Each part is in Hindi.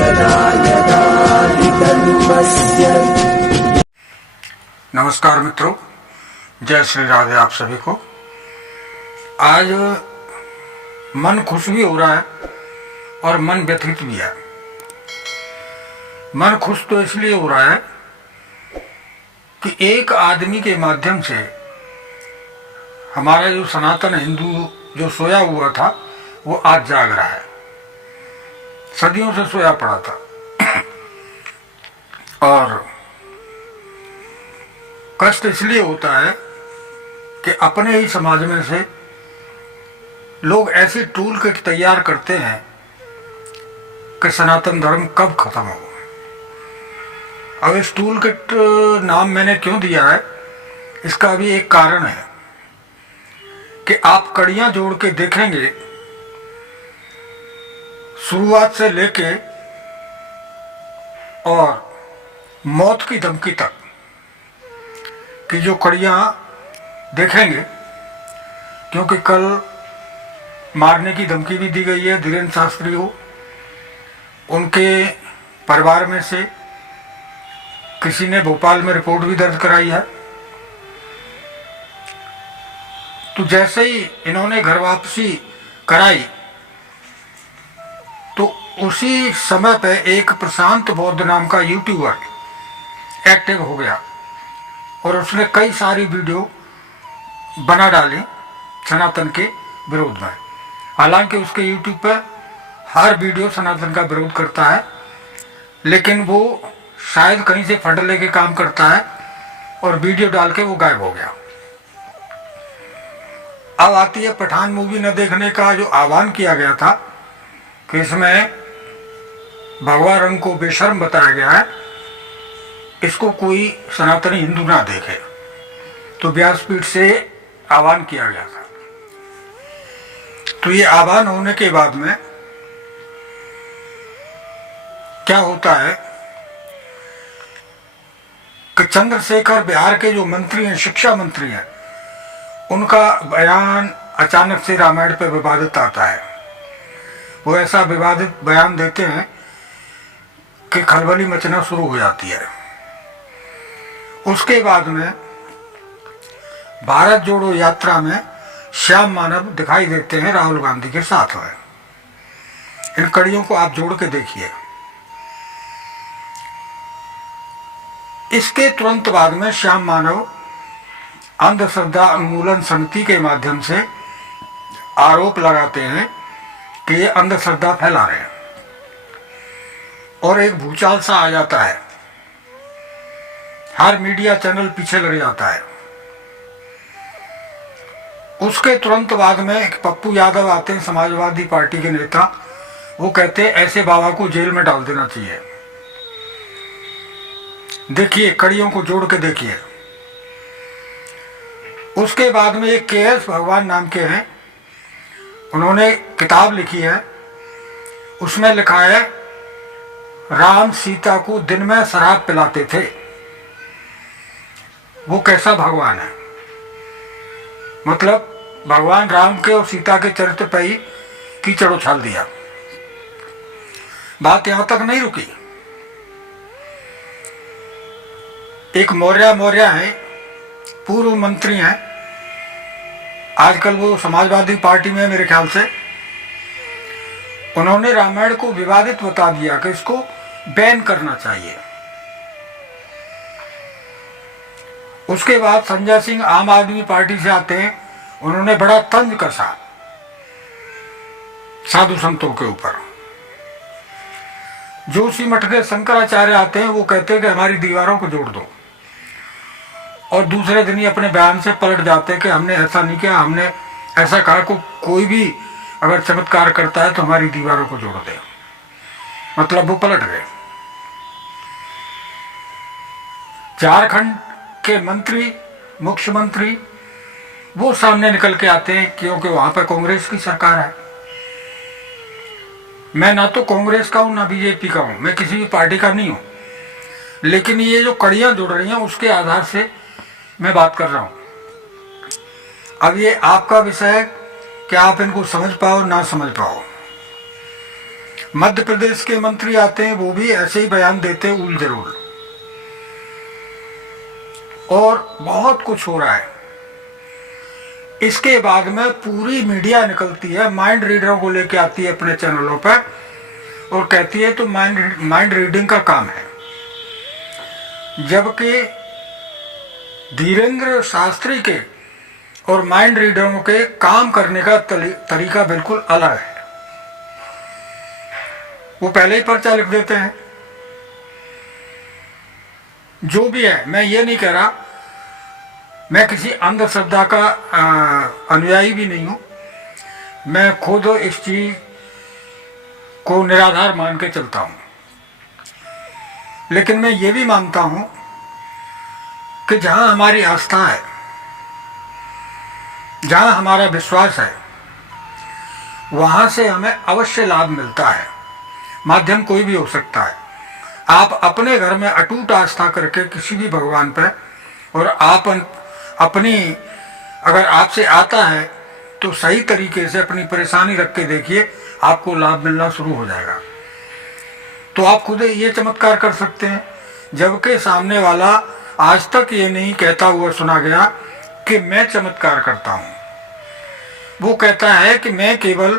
यदा यदा हि धर्मस्य। नमस्कार मित्रों, जय श्री राधे आप सभी को। आज मन खुश भी हो रहा है और मन व्यथित भी है। मन खुश तो इसलिए हो रहा है कि एक आदमी के माध्यम से हमारा जो सनातन हिंदू जो सोया हुआ था वो आज जाग रहा है। सदियों से सोया पड़ा था और कष्ट इसलिए होता है कि अपने ही समाज में से लोग ऐसी टूल किट तैयार करते हैं कि सनातन धर्म कब खत्म हो। अब इस टूल किट नाम मैंने क्यों दिया है, इसका भी एक कारण है कि आप कड़ियां जोड़ के देखेंगे शुरुआत से लेके और मौत की धमकी तक की जो कड़ियां देखेंगे, क्योंकि कल मारने की धमकी भी दी गई है धीरेन्द्र शास्त्री को। उनके परिवार में से किसी ने भोपाल में रिपोर्ट भी दर्ज कराई है। तो जैसे ही इन्होंने घर वापसी कराई तो उसी समय पे एक प्रशांत बौद्ध नाम का यूट्यूबर एक्टिव हो गया और उसने कई सारी वीडियो बना डाली सनातन के विरोध में। हालांकि उसके यूट्यूब पर हर वीडियो सनातन का विरोध करता है, लेकिन वो शायद कहीं से फंड लेके काम करता है और वीडियो डाल के वो गायब हो गया। अब आती है पठान मूवी न देखने का जो आह्वान किया गया था कि इसमें भगवा रंग को बेशर्म बताया गया है, इसको कोई सनातनी हिंदू ना देखे। तो व्यासपीठ से आह्वान किया गया था। तो ये आह्वान होने के बाद में क्या होता है कि चंद्रशेखर बिहार के जो मंत्री हैं, शिक्षा मंत्री हैं, उनका बयान अचानक से रामायण पे विवादित आता है। वो ऐसा विवादित बयान देते हैं कि खलबली मचना शुरू हो जाती है। उसके बाद में भारत जोड़ो यात्रा में श्याम मानव दिखाई देते हैं राहुल गांधी के साथ में। इन कड़ियों को आप जोड़ के देखिए। इसके तुरंत बाद में श्याम मानव अंधश्रद्धा उन्मूलन समिति के माध्यम से आरोप लगाते हैं कि ये अंधश्रद्धा फैला रहे हैं और एक भूचाल सा आ जाता है। हर मीडिया चैनल पीछे लग जाता है। उसके तुरंत बाद में एक पप्पू यादव आते हैं, समाजवादी पार्टी के नेता। वो कहते हैं ऐसे बाबा को जेल में डाल देना चाहिए। देखिए, कड़ियों को जोड़ के देखिए। उसके बाद में एक के.एस. भगवान नाम के हैं, उन्होंने किताब लिखी है। उसमें लिखा है राम सीता को दिन में शराब पिलाते थे। वो कैसा भगवान है? मतलब भगवान राम के और सीता के चरित्र पर ही कीचड़ उछाल दिया। बात यहां तक नहीं रुकी। एक मौर्य है, पूर्व मंत्री हैं, आजकल वो समाजवादी पार्टी में, मेरे ख्याल से उन्होंने रामायण को विवादित बता दिया कि इसको बैन करना चाहिए। उसके बाद संजय सिंह आम आदमी पार्टी से आते हैं, उन्होंने बड़ा तंज कसा साधु संतों के ऊपर। जोशी मठ के शंकराचार्य आते हैं, वो कहते हैं कि हमारी दीवारों को जोड़ दो, और दूसरे दिन ही अपने बयान से पलट जाते हैं कि हमने ऐसा नहीं किया, हमने ऐसा कहा को कोई भी अगर चमत्कार करता है तो हमारी दीवारों को जोड़ दे। मतलब वो पलट गए। झारखंड के मंत्री, मुख्यमंत्री वो सामने निकल के आते हैं क्योंकि वहां पर कांग्रेस की सरकार है। मैं ना तो कांग्रेस का हूं ना बीजेपी का हूं, मैं किसी भी पार्टी का नहीं हूं, लेकिन ये जो कड़ियां जुड़ रही हैं उसके आधार से मैं बात कर रहा हूं। अब ये आपका विषय है कि आप इनको समझ पाओ ना समझ पाओ। मध्य प्रदेश के मंत्री आते हैं, वो भी ऐसे ही बयान देते हैं उल जरूर। और बहुत कुछ हो रहा है। इसके बाद में पूरी मीडिया निकलती है, माइंड रीडरों को लेके आती है अपने चैनलों पर और कहती है तो माइंड रीडिंग का काम है, जबकि धीरेन्द्र शास्त्री के और माइंड रीडरों के काम करने का तरीका बिल्कुल अलग है। वो पहले ही पर्चा लिख देते हैं। जो भी है, मैं ये नहीं कह रहा, मैं किसी अंधश्रद्धा का अनुयायी भी नहीं हूं। मैं खुद इस चीज को निराधार मान के चलता हूं, लेकिन मैं ये भी मानता हूं कि जहां हमारी आस्था है, जहां हमारा विश्वास है, वहां से हमें अवश्य लाभ मिलता है। माध्यम कोई भी हो सकता है। आप अपने घर में अटूट आस्था करके किसी भी भगवान पर, और आप अपनी, अगर आपसे आता है तो सही तरीके से अपनी परेशानी रख के देखिए, आपको लाभ मिलना शुरू हो जाएगा। तो आप खुद ये चमत्कार कर सकते हैं, जबकि सामने वाला आज तक ये नहीं कहता हुआ सुना गया कि मैं चमत्कार करता हूं। वो कहता है कि मैं केवल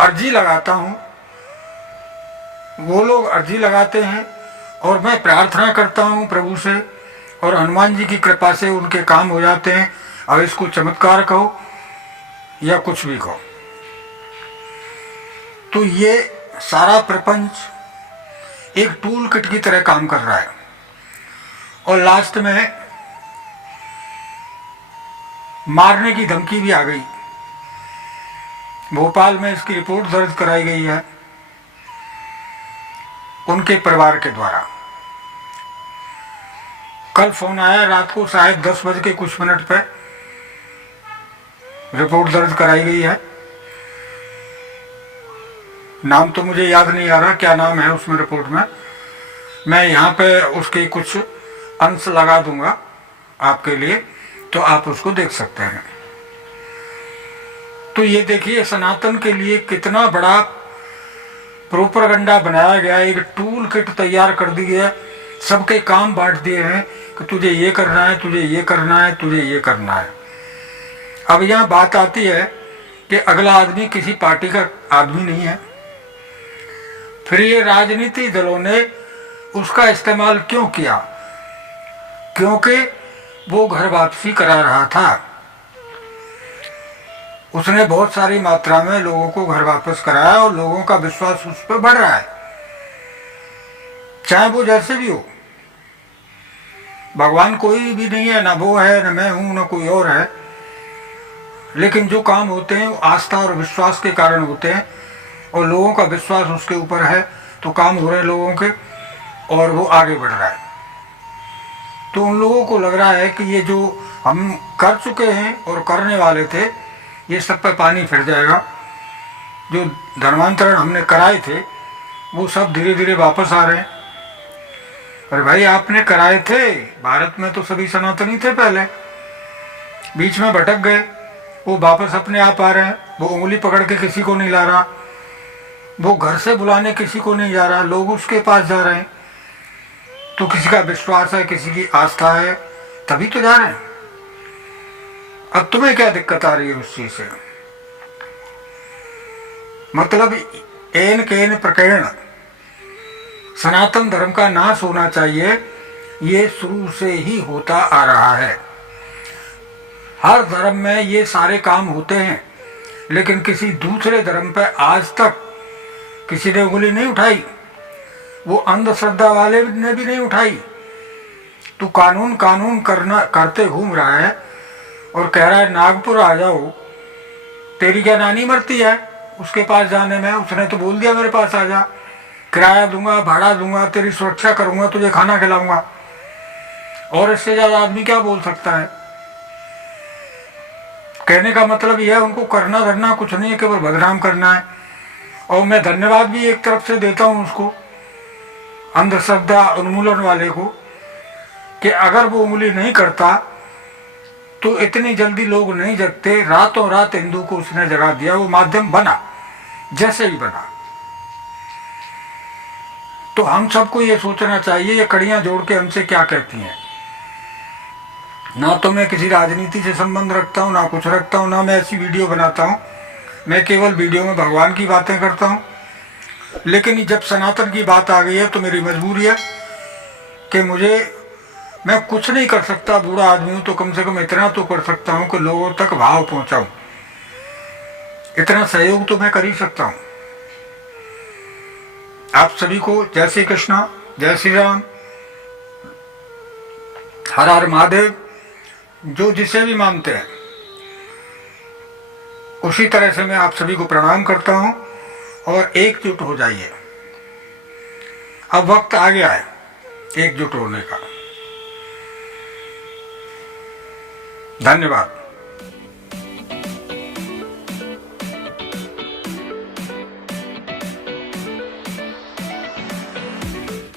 अर्जी लगाता हूं। वो लोग अर्जी लगाते हैं और मैं प्रार्थना करता हूं प्रभु से, और हनुमान जी की कृपा से उनके काम हो जाते हैं। अब इसको चमत्कार कहो या कुछ भी कहो। तो ये सारा प्रपंच एक टूल किट की तरह काम कर रहा है। और लास्ट में मारने की धमकी भी आ गई। भोपाल में इसकी रिपोर्ट दर्ज कराई गई है उनके परिवार के द्वारा। कल फोन आया रात को शायद 10 बज के कुछ मिनट पे रिपोर्ट दर्ज कराई गई है। नाम तो मुझे याद नहीं आ रहा क्या नाम है उसमें रिपोर्ट में। मैं यहाँ पे उसके कुछ अंश लगा दूंगा आपके लिए, तो आप उसको देख सकते हैं। तो ये देखिए सनातन के लिए कितना बड़ा प्रोपेगेंडा बनाया गया, एक टूल किट तैयार कर दी है, सबके काम बांट दिए हैं कि तुझे ये करना है, तुझे ये करना है, तुझे ये करना है। अब यहाँ बात आती है कि अगला आदमी किसी पार्टी का आदमी नहीं है, फिर ये राजनीति दलों ने उसका इस्तेमाल क्यों किया? क्योंकि वो घर वापसी करा रहा था। उसने बहुत सारी मात्रा में लोगों को घर वापस कराया और लोगों का विश्वास उस पर बढ़ रहा है, चाहे वो जैसे भी हो। भगवान कोई भी नहीं है, ना वो है, ना मैं हूं, ना कोई और है, लेकिन जो काम होते हैं वो आस्था और विश्वास के कारण होते हैं, और लोगों का विश्वास उसके ऊपर है तो काम हो रहे हैं लोगों के, और वो आगे बढ़ रहा है। तो उन लोगों को लग रहा है कि ये जो हम कर चुके हैं और करने वाले थे, ये सब पे पानी फिर जाएगा। जो धर्मांतरण हमने कराए थे वो सब धीरे धीरे वापस आ रहे हैं। अरे भाई आपने कराए थे, भारत में तो सभी सनातनी थे पहले, बीच में भटक गए, वो वापस अपने आप आ रहे हैं। वो उंगली पकड़ के किसी को नहीं ला रहा, वो घर से बुलाने किसी को नहीं जा रहा, लोग उसके पास जा रहे हैं। तो किसी का विश्वास है, किसी की आस्था है, तभी तो जा रहे हैं। अब तुम्हें क्या दिक्कत आ रही है उस चीज से? मतलब एन केन प्रकरण सनातन धर्म का नाश होना चाहिए, ये शुरू से ही होता आ रहा है। हर धर्म में ये सारे काम होते हैं, लेकिन किसी दूसरे धर्म पर आज तक किसी ने उंगली नहीं उठाई, वो अंधश्रद्धा वाले ने भी नहीं उठाई। तो कानून कानून करते घूम रहा है और कह रहा है नागपुर आ जाओ, तेरी क्या नानी मरती है उसके पास जाने में? उसने तो बोल दिया मेरे पास आ जा, किराया दूंगा, भाड़ा दूंगा, तेरी सुरक्षा करूंगा, तुझे खाना खिलाऊंगा। और इससे ज्यादा आदमी क्या बोल सकता है? कहने का मतलब यह है उनको करना धरना कुछ नहीं है, केवल बदनाम करना है। और मैं धन्यवाद भी एक तरफ से देता हूं उसको, अंधश्रद्धा उन्मूलन वाले को, कि अगर वो उंगली नहीं करता तो इतनी जल्दी लोग नहीं जगते। रातों रात हिंदू को उसने जगा दिया, वो माध्यम बना जैसे ही बना। तो हम सबको ये सोचना चाहिए ये कड़ियां जोड़ के हमसे क्या कहती हैं। ना तो मैं किसी राजनीति से संबंध रखता हूँ, ना कुछ रखता हूँ, ना मैं ऐसी वीडियो बनाता हूँ। मैं केवल वीडियो में भगवान की बातें करता हूँ। लेकिन जब सनातन की बात आ गई है तो मेरी मजबूरी है कि मैं कुछ नहीं कर सकता, बूढ़ा आदमी हूँ, तो कम से कम इतना तो कर सकता हूँ कि लोगों तक भाव पहुंचाऊं। इतना सहयोग तो मैं कर ही सकता हूँ। आप सभी को जय श्री कृष्णा, जय श्री राम, हर हर महादेव। जो जिसे भी मानते हैं उसी तरह से मैं आप सभी को प्रणाम करता हूं और एकजुट हो जाइए। अब वक्त आ गया है एकजुट होने का। धन्यवाद।